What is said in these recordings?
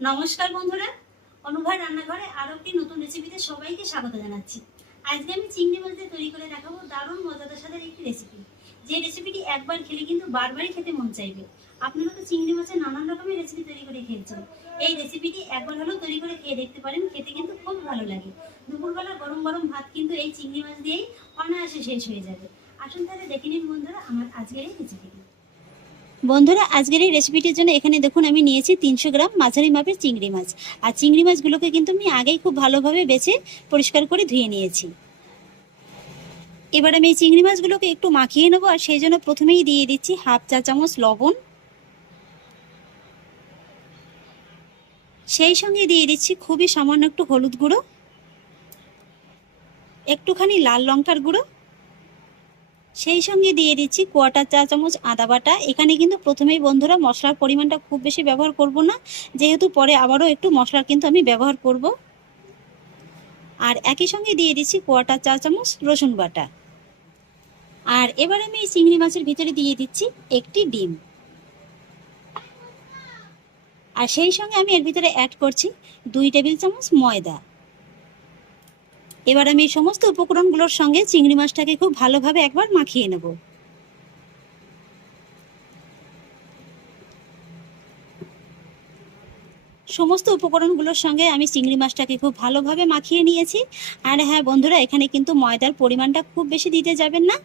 নমস্কার বন্ধুরা। অনুভয় রান্নাঘরে আরও একটি নতুন রেসিপিতে সবাইকে স্বাগত জানাচ্ছি। আজকে আমি চিংড়ি মাছ দিয়ে তৈরি করে দেখাবো দারুণ মজাদার সাথে একটি রেসিপি যে রেসিপিটি একবার খেলে কিন্তু বারবারই খেতে মন চাইবে। আপনারা তো চিংড়ি মাছের নানান রকমের রেসিপি তৈরি করে খেয়েছেন। এই রেসিপিটি একবার হলেও তৈরি করে খেয়ে দেখতে পারেন, খেতে কিন্তু খুব ভালো লাগে। দুপুরবেলা গরম গরম ভাত কিন্তু এই চিংড়ি মাছ দিয়েই অনায়াসে শেষ হয়ে যাবে। আসুন তাহলে দেখে নিন বন্ধুরা আমার আজকের এই রেসিপিটি বন্ধুরা, আজকের এই রেসিপিটির জন্য এখানে দেখুন আমি নিয়েছি তিনশো গ্রাম মাঝারি মাপের চিংড়ি মাছ। আর চিংড়ি মাছগুলোকে কিন্তু আমি আগেই খুব ভালোভাবে বেছে পরিষ্কার করে ধুয়ে নিয়েছি। এবার আমি এই চিংড়ি মাছগুলোকে একটু মাখিয়ে নেব, আর সেই জন্য প্রথমেই দিয়ে দিচ্ছি হাফ চা চামচ লবণ। সেই সঙ্গে দিয়ে দিচ্ছি খুবই সামান্য একটু হলুদ গুঁড়ো, একটুখানি লাল লঙ্কার গুঁড়ো সেই সঙ্গে দিয়ে দিচ্ছি কোয়াটার চা চামচ, আদা বাটা। এখানে কিন্তু প্রথমেই বন্ধুরা মশলার পরিমাণটা খুব বেশি ব্যবহার করব না। যেহেতু পরে আবারও একটু মশলার কিন্তু আমি ব্যবহার করব। আর একই সঙ্গে দিয়ে দিচ্ছি কোয়াটার চা চামচ, রসুন বাটা। আর এবার আমি এই চিংড়ি মাছের ভিতরে দিয়ে দিচ্ছি একটি ডিম। আর সেই সঙ্গে আমি এর ভিতরে অ্যাড করছি দুই টেবিল চামচ ময়দা। এবার আমি এই সমস্ত উপকরণগুলোর সঙ্গে চিংড়ি মাছটাকে খুব ভালোভাবে একবার মাখিয়ে নেব। সমস্ত উপকরণগুলোর সঙ্গে আমি চিংড়ি মাছটাকে খুব ভালোভাবে মাখিয়ে নিয়েছি। আর হ্যাঁ বন্ধুরা, এখানে কিন্তু ময়দার পরিমাণটা খুব বেশি দিতে যাবেন না।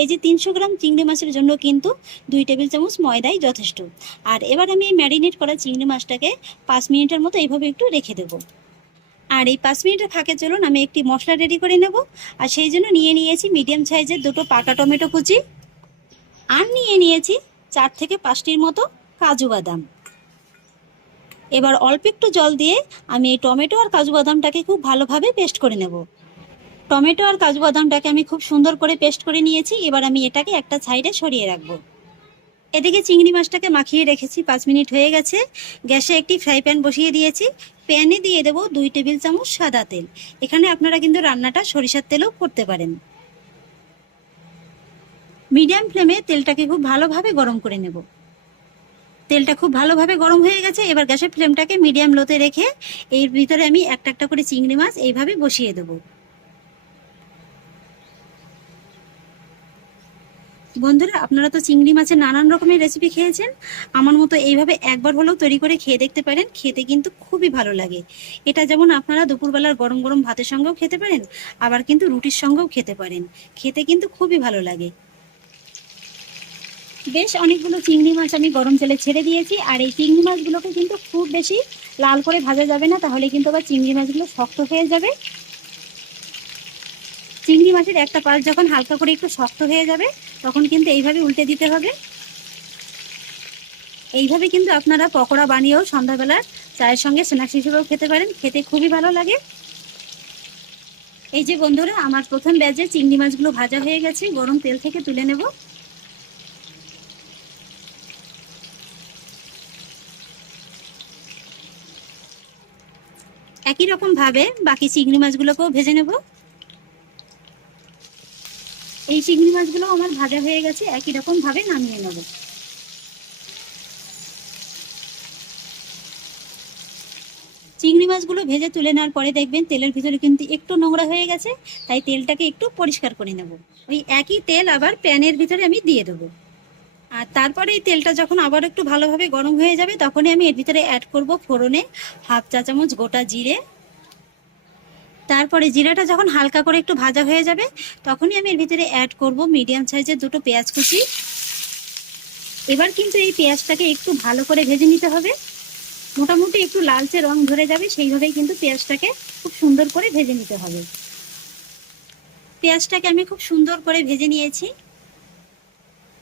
এই যে তিনশো গ্রাম চিংড়ি মাছের জন্য কিন্তু দুই টেবিল চামচ ময়দাই যথেষ্ট। আর এবার আমি ম্যারিনেট করা চিংড়ি মাছটাকে পাঁচ মিনিটের মতো এইভাবে একটু রেখে দেবো। আর এই পাঁচ মিনিটের ফাঁকে চলুন, আমি একটি মশলা রেডি করে নেব। আর সেই জন্য নিয়ে নিয়েছি মিডিয়াম সাইজের দুটো পাকা টমেটো কুচি। আর নিয়ে নিয়েছি চার থেকে পাঁচটির মতো কাজু বাদাম। এবার অল্প একটু জল দিয়ে আমি এই টমেটো আর কাজু বাদামটাকে খুব ভালোভাবে পেস্ট করে নেব। টমেটো আর কাজু বাদামটাকে আমি খুব সুন্দর করে পেস্ট করে নিয়েছি। এবার আমি এটাকে একটা সাইডে সরিয়ে রাখব। এদিকে চিংড়ি মাছটাকে মাখিয়ে রেখেছি, পাঁচ মিনিট হয়ে গেছে। গ্যাসে একটি ফ্রাই প্যান বসিয়ে দিয়েছি। প্যানে দিয়ে দেবো দুই টেবিল চামচ সাদা তেল। এখানে আপনারা কিন্তু রান্নাটা সরিষার তেলেও করতে পারেন। মিডিয়াম ফ্লেমে তেলটাকে খুব ভালোভাবে গরম করে নেব। তেলটা খুব ভালোভাবে গরম হয়ে গেছে, এবার গ্যাসের ফ্লেমটাকে মিডিয়াম লোতে রেখে এর ভিতরে আমি একটা একটা করে চিংড়ি মাছ এইভাবে বসিয়ে দেবো। বন্ধুরা, আপনারা তো চিংড়ি মাছের নানান রকমের রেসিপি খেয়েছেন। আমার মতো এইভাবে একবার হলেও তৈরি করে খেয়ে দেখতে পারেন, খেতে কিন্তু খুবই ভালো লাগে। এটা যেমন আপনারা দুপুরবেলার গরম গরম ভাতের সঙ্গেও খেতে পারেন, আবার কিন্তু রুটির সঙ্গেও খেতে পারেন। খেতে কিন্তু খুবই ভালো লাগে। বেশ অনেকগুলো চিংড়ি মাছ আমি গরম তেলে ছেড়ে দিয়েছি, আর এই চিংড়ি মাছগুলোকে কিন্তু খুব বেশি লাল করে ভাজা যাবে না, তাহলে কিন্তু আবার চিংড়ি মাছগুলো শক্ত হয়ে যাবে। চিংড়ি মাছের একটা পাশ যখন হালকা করে একটু শক্ত হয়ে যাবে, তখন কিন্তু এইভাবে উল্টে দিতে হবে। এইভাবে কিন্তু আপনারা পকোড়া বানিয়েও সন্ধ্যাবেলার চায়ের সঙ্গে স্ন্যাক্স হিসেবেও খেতে পারেন, খেতে খুবই ভালো লাগে। এই যে বন্ধুরা, আমার প্রথম ব্যাচে চিংড়ি মাছগুলো ভাজা হয়ে গেছে, গরম তেল থেকে তুলে নেব। একই রকম ভাবে বাকি চিংড়ি মাছগুলোকেও ভেজে নেব। এই চিংড়ি মাছগুলো আমার ভাজা হয়ে গেছে, একই রকম ভাবে নামিয়ে নেব। চিংড়ি মাছগুলো ভেজে তুলে নেওয়ার পরে দেখবেন তেলের ভিতরে কিন্তু একটু নোংরা হয়ে গেছে, তাই তেলটাকে একটু পরিষ্কার করে নেব। ওই একই তেল আবার প্যানের ভিতরে আমি দিয়ে দেবো। আর তারপরে এই তেলটা যখন আবার একটু ভালোভাবে গরম হয়ে যাবে, তখনই আমি এর ভিতরে অ্যাড করব ফোড়নে হাফ চা চামচ গোটা জিরে তারপরে জিরাটা যখন হালকা করে একটু ভাজা হয়ে যাবে, তখনই আমি এর ভিতরে অ্যাড করব মিডিয়াম সাইজের দুটো পেঁয়াজ কুচি। এবার কিন্তু এই পেঁয়াজটাকে একটু ভালো করে ভেজে নিতে হবে। মোটামুটি একটু লালচে রং ধরে যাবে, সেইভাবেই কিন্তু পেঁয়াজটাকে খুব সুন্দর করে ভেজে নিতে হবে। পেঁয়াজটাকে আমি খুব সুন্দর করে ভেজে নিয়েছি।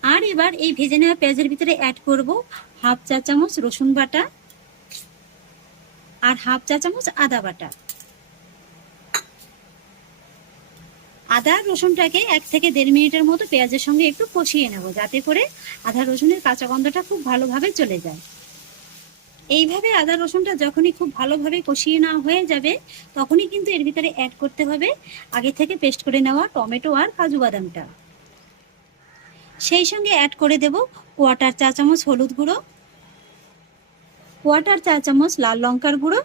আর এবার এই ভেজে নেওয়া পেঁয়াজের ভিতরে অ্যাড করব হাফ চা চামচ রসুন বাটা আর হাফ চা চামচ আদা বাটা। আদা রসুনটাকে এক থেকে দেড় মিনিটের মতো পেঁয়াজের সঙ্গে একটু কষিয়ে নেব, যাতে করে আদা রসুনের কাঁচা গন্ধটা খুব ভালোভাবে চলে যায়। এইভাবে আদা রসুনটা যখনই খুব ভালোভাবে কষিয়ে নেওয়া হয়ে যাবে, তখনই কিন্তু এর ভিতরে অ্যাড করতে হবে আগে থেকে পেস্ট করে নেওয়া টমেটো আর কাজু বাদামটা। সেই সঙ্গে অ্যাড করে দেব কোয়াটার চা চামচ হলুদ গুঁড়ো কোয়াটার চা চামচ লাল লঙ্কার গুঁড়ো,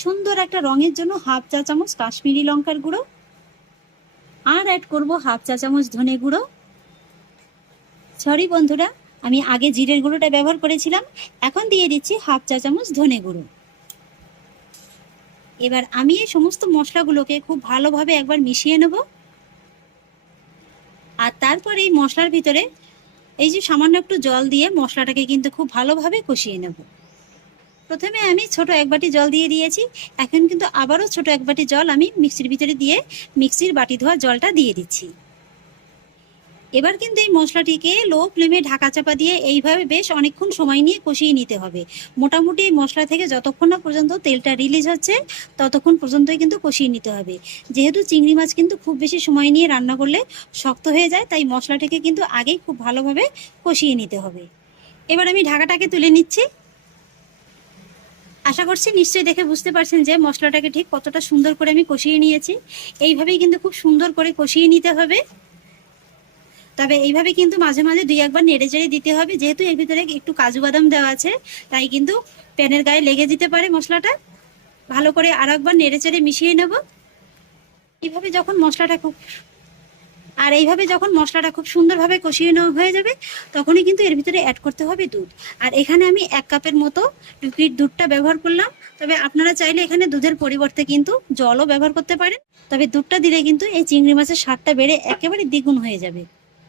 সুন্দর একটা রঙের জন্য হাফ চা চামচ কাশ্মীরি লঙ্কার গুঁড়ো আর অ্যাড করব হাফ চা চামচ ধনে গুঁড়ো। সরি বন্ধুরা, আমি আগে জিরের গুঁড়োটা ব্যবহার করেছিলাম, এখন দিয়ে দিচ্ছি হাফ চা চামচ ধনে গুঁড়ো। এবার আমি এই সমস্ত মশলাগুলোকে খুব ভালোভাবে একবার মিশিয়ে নেব। আর তারপর এই মশলার ভিতরে এই যে সামান্য একটু জল দিয়ে মশলাটাকে কিন্তু খুব ভালোভাবে কষিয়ে নেব। প্রথমে আমি ছোট এক বাটি জল দিয়ে দিয়েছি। এখন কিন্তু আবারও ছোট এক বাটি জল আমি মিক্সির ভিতরে দিয়ে মিক্সির বাটি ধোয়া জলটা দিয়ে দিচ্ছি। এবার কিন্তু এই মশলাটিকে লো ফ্লেমে ঢাকা চাপা দিয়ে এইভাবে বেশ অনেকক্ষণ সময় নিয়ে কষিয়ে নিতে হবে। মোটামুটি মশলা থেকে যতক্ষণ না পর্যন্ত তেলটা রিলিজ হচ্ছে, ততক্ষণ পর্যন্তই কিন্তু কষিয়ে নিতে হবে। যেহেতু চিংড়ি মাছ কিন্তু খুব বেশি সময় নিয়ে রান্না করলে শক্ত হয়ে যায়, তাই মশলাটাকে কিন্তু আগেই খুব ভালোভাবে কষিয়ে নিতে হবে। এবার আমি ঢাকাটাকে তুলে নিচ্ছি। আশা করছি নিশ্চয়ই দেখে বুঝতে পারছেন যে মশলাটাকে ঠিক কতটা সুন্দর করে আমি কষিয়ে নিয়েছি। এইভাবেই কিন্তু খুব সুন্দর করে কষিয়ে নিতে হবে। তবে এইভাবে কিন্তু মাঝে মাঝে দুই একবার নেড়ে চেড়ে দিতে হবে। যেহেতু এর ভিতরে একটু কাজু বাদাম দেওয়া আছে, তাই কিন্তু প্যানের গায়ে লেগে যেতে পারে মশলাটা। ভালো করে আর একবার নেড়ে চেড়ে মিশিয়ে নেব। এইভাবে যখন মশলাটা খুব আর এইভাবে যখন মশলাটা খুব সুন্দরভাবে কষিয়ে নেওয়া হয়ে যাবে, তখনই কিন্তু এর ভিতরে অ্যাড করতে হবে দুধ। আর এখানে আমি এক কাপের মতো লিকুইড দুধটা ব্যবহার করলাম। তবে আপনারা চাইলে এখানে দুধের পরিবর্তে কিন্তু জলও ব্যবহার করতে পারেন। তবে দুধটা দিলে কিন্তু এই চিংড়ি মাছের স্বাদটা বেড়ে একেবারে দ্বিগুণ হয়ে যাবে।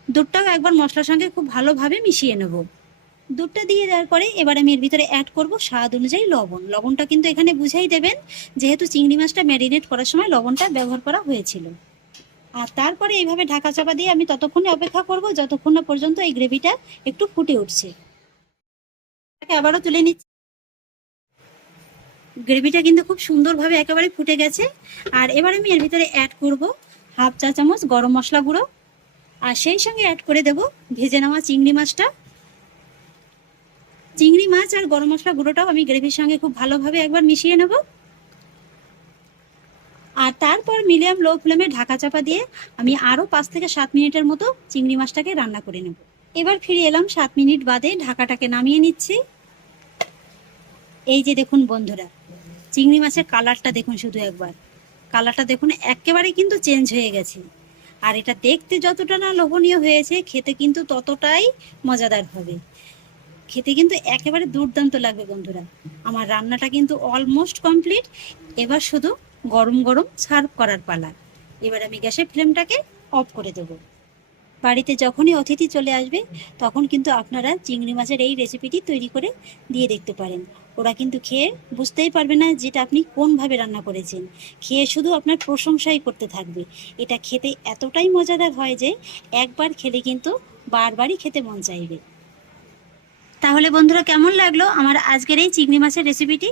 দুধটাও একবার মশলার সঙ্গে খুব ভালোভাবে মিশিয়ে নেব। দুধটা দিয়ে দেওয়ার পরে এবার আমি এর ভিতরে অ্যাড করব স্বাদ অনুযায়ী লবণ। লবণটা কিন্তু এখানে বুঝাই দেবেন, যেহেতু চিংড়ি মাছটা ম্যারিনেট করার সময় লবণটা ব্যবহার করা হয়েছিল। আর তারপরে এইভাবে ঢাকা চাপা দিয়ে আমি ততক্ষণে অপেক্ষা করব, যতক্ষণ না পর্যন্ত এই গ্রেভিটা একটু ফুটে উঠছে। আবারও তুলে নিচ্ছি। গ্রেভিটা কিন্তু খুব সুন্দরভাবে একেবারে ফুটে গেছে। আর এবার আমি এর ভিতরে অ্যাড করব হাফ চা চামচ গরম মশলা গুঁড়ো। আর সেই সঙ্গে অ্যাড করে দেব ভেজে নেওয়া চিংড়ি মাছটা। চিংড়ি মাছ আর গরম মশলা গুঁড়োটাও আমি গ্রেভির সঙ্গে খুব ভালোভাবে একবার মিশিয়ে নেব। আর তারপর মিডিয়াম লো ফ্লেমে ঢাকা চাপা দিয়ে আমি আরও পাঁচ থেকে সাত মিনিটের মতো চিংড়ি মাছটাকে রান্না করে নেব। এবার ফিরে এলাম সাত মিনিট বাদে ঢাকাটাকে নামিয়ে নিচ্ছি। এই যে দেখুন বন্ধুরা, চিংড়ি মাছের কালারটা দেখুন শুধু একবার। কালারটা দেখুন একেবারে কিন্তু চেঞ্জ হয়ে গেছে। আর এটা দেখতে যতটা না লোভনীয় হয়েছে, খেতে কিন্তু ততটাই মজাদার হবে। খেতে কিন্তু একেবারে দুর্দান্ত লাগবে বন্ধুরা। আমার রান্নাটা কিন্তু অলমোস্ট কমপ্লিট এবার শুধু গরম গরম সার্ভ করার পালা। এবার আমি গ্যাসের ফ্লেমটাকে অফ করে দেব। বাড়িতে যখনই অতিথি চলে আসবে, তখন কিন্তু আপনারা চিংড়ি মাছের এই রেসিপিটি তৈরি করে দিয়ে দেখতে পারেন। ওরা কিন্তু খেয়ে বুঝতেই পারবে না যেটা আপনি কোনভাবে রান্না করেছেন। খেয়ে শুধু আপনার প্রশংসাই করতে থাকবে। এটা খেতে এতটাই মজাদার হয় যে, একবার খেলে কিন্তু বারবারই খেতে মন চাইবে। তাহলে বন্ধুরা কেমন লাগল আমার আজকের এই চিংড়ি মাছের রেসিপিটি?